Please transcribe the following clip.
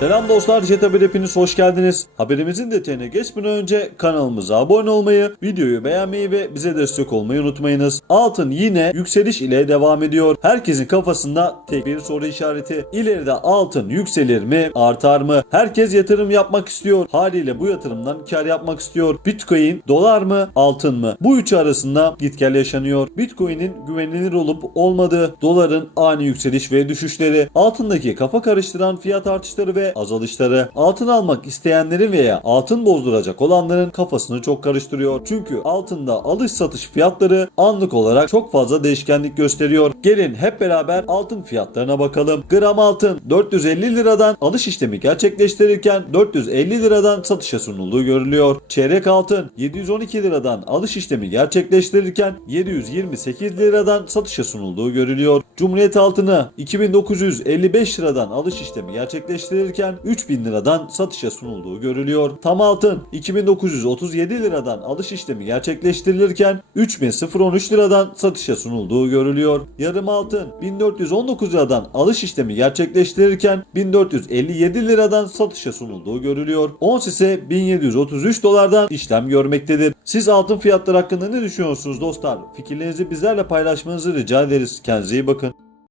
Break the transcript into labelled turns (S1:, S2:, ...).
S1: Selam dostlar, Haber hepiniz hoş geldiniz. Haberimizin detayına geçmeden önce kanalımıza abone olmayı, videoyu beğenmeyi ve bize destek olmayı unutmayınız. Altın yine yükseliş ile devam ediyor. Herkesin kafasında tek bir soru işareti. İleride altın yükselir mi, artar mı? Herkes yatırım yapmak istiyor. Haliyle bu yatırımdan kar yapmak istiyor. Bitcoin, dolar mı, altın mı? Bu üçü arasında git gel yaşanıyor. Bitcoin'in güvenilir olup olmadığı, doların ani yükseliş ve düşüşleri, altındaki kafa karıştıran fiyat artışları ve azalışları, altın almak isteyenlerin veya altın bozduracak olanların kafasını çok karıştırıyor. Çünkü altında alış satış fiyatları anlık olarak çok fazla değişkenlik gösteriyor. Gelin hep beraber altın fiyatlarına bakalım. Gram altın 450 liradan alış işlemi gerçekleştirirken 450 liradan satışa sunulduğu görülüyor. Çeyrek altın 712 liradan alış işlemi gerçekleştirirken 728 liradan satışa sunulduğu görülüyor. Cumhuriyet altını 2955 liradan alış işlemi gerçekleştirirken 3000 liradan satışa sunulduğu görülüyor. Tam altın 2937 liradan alış işlemi gerçekleştirilirken 3013 liradan satışa sunulduğu görülüyor. Yarım altın 1419 liradan alış işlemi gerçekleştirirken 1457 liradan satışa sunulduğu görülüyor. Ons ise 1733 dolardan işlem görmektedir. Siz altın fiyatları hakkında ne düşünüyorsunuz dostlar? Fikirlerinizi bizlerle paylaşmanızı rica ederiz. Kendinize iyi bakın.